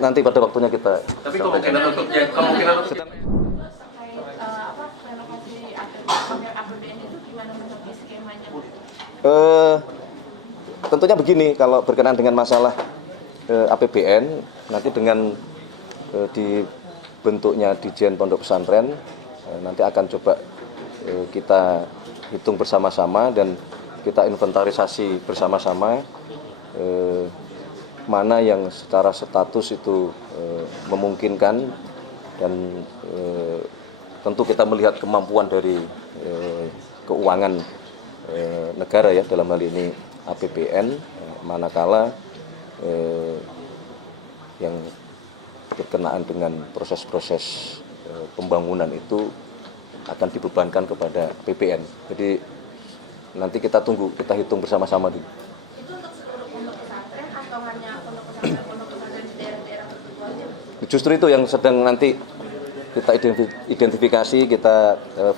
nanti pada waktunya kita. Tapi kemungkinan untuk sedang renovasi APBN itu gimana menurut skemanya? Tentunya begini, kalau berkenaan dengan masalah APBN, nanti dengan dibentuknya Ditjen Pondok Pesantren, nanti akan coba kita hitung bersama-sama dan kita inventarisasi bersama-sama mana yang secara status itu memungkinkan, dan tentu kita melihat kemampuan dari keuangan negara ya, dalam hal ini APBN, manakala yang berkenaan dengan proses-proses pembangunan itu akan dibebankan kepada APBN. Jadi nanti kita tunggu, kita hitung bersama-sama dulu. Itu untuk seluruh pondok pesantren atau hanya pondok pesantren di daerah-daerah tertentu aja? Justru itu yang sedang nanti kita identifikasi, kita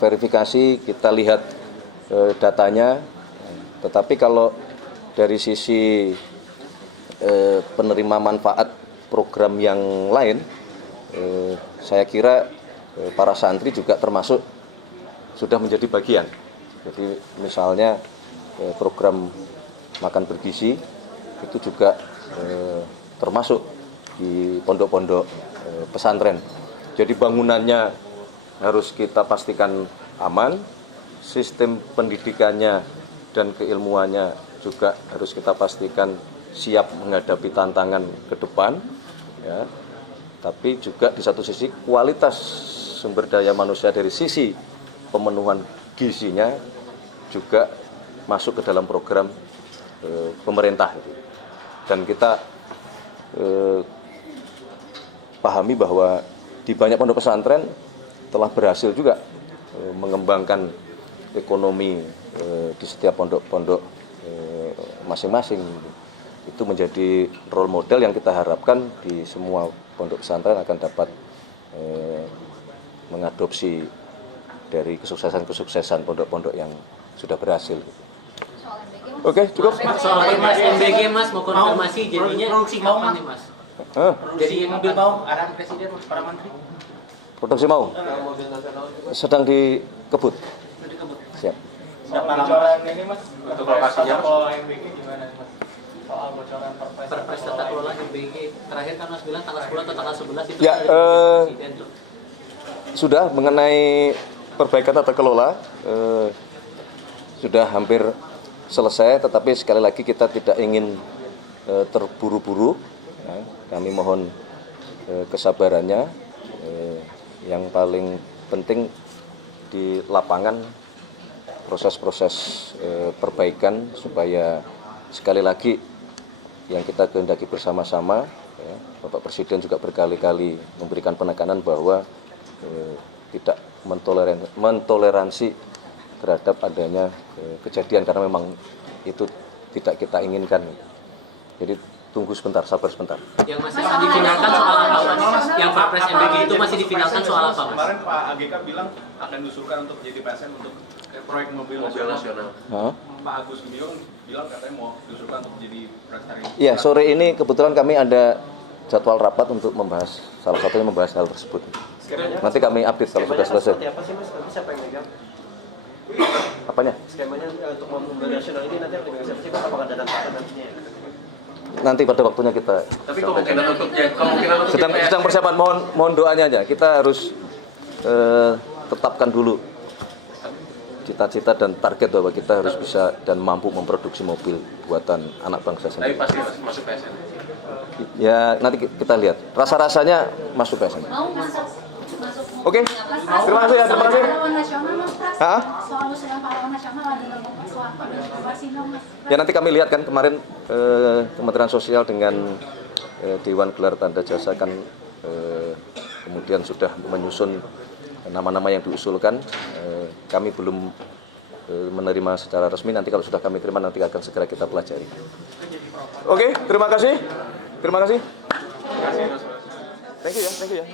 verifikasi, kita lihat datanya. Tetapi kalau dari sisi penerima manfaat program yang lain, saya kira para santri juga termasuk sudah menjadi bagian. Jadi misalnya program makan bergizi itu juga termasuk di pondok-pondok pesantren. Jadi bangunannya harus kita pastikan aman, sistem pendidikannya dan keilmuannya juga harus kita pastikan siap menghadapi tantangan ke depan, ya. Tapi juga di satu sisi kualitas sumber daya manusia dari sisi pemenuhan gizinya juga masuk ke dalam program pemerintah. Dan kita pahami bahwa di banyak pondok pesantren telah berhasil juga mengembangkan ekonomi di setiap pondok-pondok masing-masing. Itu menjadi role model yang kita harapkan di semua pondok pesantren akan dapat mengadopsi dari kesuksesan pondok-pondok yang sudah berhasil. Oke, cukup. Soal Mas MBG, Mas mau konfirmasi jadinya kapan nih, Mas? Jadi mobil mau arahan Presiden para menteri? Produksi mau? Sedang dikebut. Siap. Bocoran ini Mas, untuk lokasinya MBG gimana Mas? Soal bocoran Perpres tata kelola MBG terakhir kan Mas bilang tanggal 10 atau tanggal 11 itu Ya, Presiden tuh. sudah mengenai perbaikan tata kelola sudah hampir selesai, tetapi sekali lagi kita tidak ingin terburu-buru. Ya, kami mohon kesabarannya. Yang paling penting di lapangan proses-proses perbaikan supaya sekali lagi yang kita kehendaki bersama-sama, ya, Bapak Presiden juga berkali-kali memberikan penekanan bahwa tidak mentoleransi terhadap adanya kejadian, karena memang itu tidak kita inginkan. Jadi tunggu sebentar, sabar sebentar. Yang masih difinalkan soal apa, Mas? Yang Perpres MBG itu masih difinalkan soal apa, Mas? Kemarin Pak AGK bilang akan diusulkan untuk jadi PSN untuk proyek mobil nasional. Pak Agus bilang katanya mau diusulkan untuk jadi prestasi. Iya, sore ini kebetulan kami ada jadwal rapat untuk membahas, salah satunya membahas hal tersebut. Nanti kami update kalau sudah selesai. Seperti apa sih Mas? Nanti siapa yang megang? Apanya? Skemanya untuk mobil nasional ini nanti yang dipegang siapa sih Pak? Apakah ada tantangan nantinya? Nanti pada waktunya kita. Tapi kemungkinan untuk sedang persiapan, mohon doanya aja. Kita harus tetapkan dulu cita-cita dan target bahwa kita harus bisa dan mampu memproduksi mobil buatan anak bangsa Tapi sendiri. pasti masuk PSN. Ya nanti kita lihat. Rasa-rasanya masuk PSN. Mau masuk Oke, terima kasih ya, terima kasih. pahlawan nasional Mas Pras. Hah? Soal usulan pahlawan nasional ada dalam suatu Basino Mas Pras. Ya nanti kami lihat kan kemarin Kementerian Sosial dengan Dewan Gelar Tanda Jasa kan kemudian sudah menyusun nama-nama yang diusulkan. Kami belum menerima secara resmi, nanti kalau sudah kami terima nanti akan segera kita pelajari. Oke, terima kasih. Terima kasih. Terima kasih. Thank you ya.